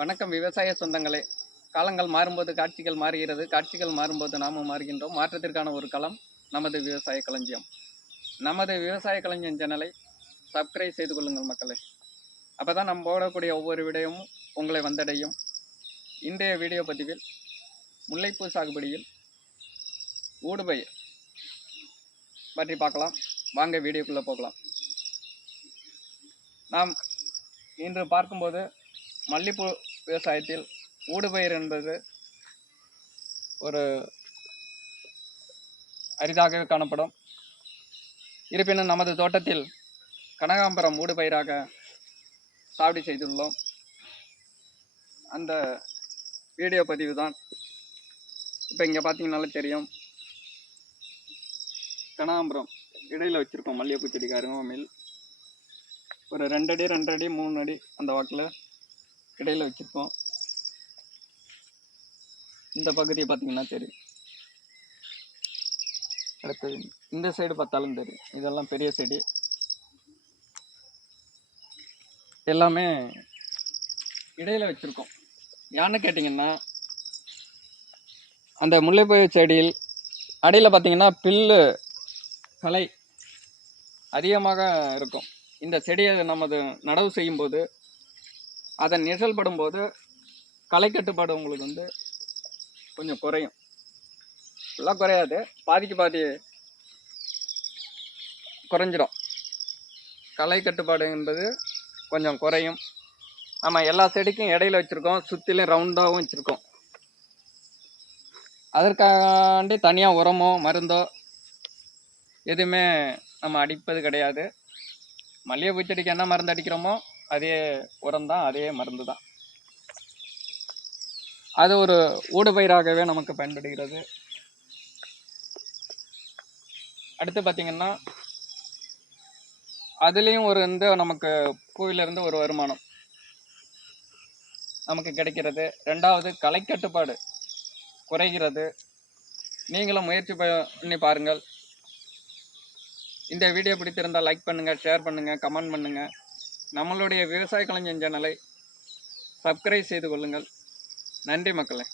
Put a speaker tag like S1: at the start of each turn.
S1: வணக்கம். விவசாய சொந்தங்களே காலங்கள் மாறும்போது காட்சிகள் மாறுகிறது. காட்சிகள் மாறும்போது நாமும் மாறுகின்றோம். மாற்றத்திற்கான ஒரு களம் நமது விவசாய களஞ்சியம். நமது விவசாய களஞ்சியம் சேனலை சப்ஸ்கிரைப் செய்து கொள்ளுங்கள் மக்களே. அப்போ தான் நம்ம போடக்கூடிய ஒவ்வொரு விடயமும் உங்களை வந்தடையும். இன்றைய வீடியோ பதிவில் முல்லைப்பூ சாகுபடியில் ஊடுபயிர் பற்றி பார்க்கலாம். வாங்க வீடியோக்குள்ளே போகலாம். நாம் இன்று பார்க்கும்போது மல்லிப்பூ விவசாயத்தில் ஊடுபயிர் என்பது ஒரு அரிதாகவே காணப்படும். இருப்பினும் நமது தோட்டத்தில் கனகாம்பரம் ஊடுபயிராக சாவடி செய்துள்ளோம். அந்த வீடியோ பதிவு தான் இப்போ இங்கே பார்த்தீங்கனாலே தெரியும். கனகாம்பரம் இடையில் வச்சுருக்கோம் மல்லிகைப்பூ செடிக்கு அருகாமையில். ஒரு ரெண்டடி ரெண்டடி மூணு அடி அந்த வாக்கில். இடையில் வச்சுருக்கோம். இந்த பகுதியை பார்த்தீங்கன்னா தெரியும். அடுத்தது இந்த சைடு பார்த்தாலும் தெரியும். இதெல்லாம் பெரிய செடி எல்லாமே இடையில் வச்சுருக்கோம். ஏன்னு கேட்டிங்கன்னா அந்த முல்லைப்பூ செடியில் அடியில் பார்த்தீங்கன்னா பில்லு கலை அதிகமாக இருக்கும். இந்த செடியை நமது நடவு செய்யும்போது அதன் நிழல் படும்போது களை கட்டுப்பாடு உங்களுக்கு வந்து கொஞ்சம் குறையும். ஃபுல்லாக குறையாது. பாதிக்கு பாதி குறைஞ்சிரும். களை கட்டுப்பாடு என்பது கொஞ்சம் குறையும். நம்ம எல்லா செடிக்கும் இடையில வச்சுருக்கோம். சுற்றிலும் ரவுண்டாகவும் வச்சுருக்கோம். அதற்காண்டி தனியாக உரமோ மருந்தோ எதுவுமே நம்ம அடிப்பது கிடையாது. மல்லிகைப்பூ செடிக்கு என்ன மருந்து அடிக்கிறோமோ அதே உரம் தான் அதே மருந்து தான் அது ஒரு ஊடுபயிராகவே நமக்கு பயன்படுகிறது. அடுத்து பார்த்தீங்கன்னா அதுலேயும் ஒரு வந்து நமக்கு பூவிலிருந்து ஒரு வருமானம் நமக்கு கிடைக்கிறது. ரெண்டாவது கலைக்கட்டுப்பாடு குறைகிறது. நீங்களும் முயற்சி பண்ணி பாருங்கள். இந்த வீடியோ பிடித்திருந்தால் லைக் பண்ணுங்கள் ஷேர் பண்ணுங்கள் கமெண்ட் பண்ணுங்கள் நம்மளுடைய விவசாய கலைஞன் சேனலை சப்ஸ்கிரைப் செய்து கொள்ளுங்கள். நன்றி மக்களே.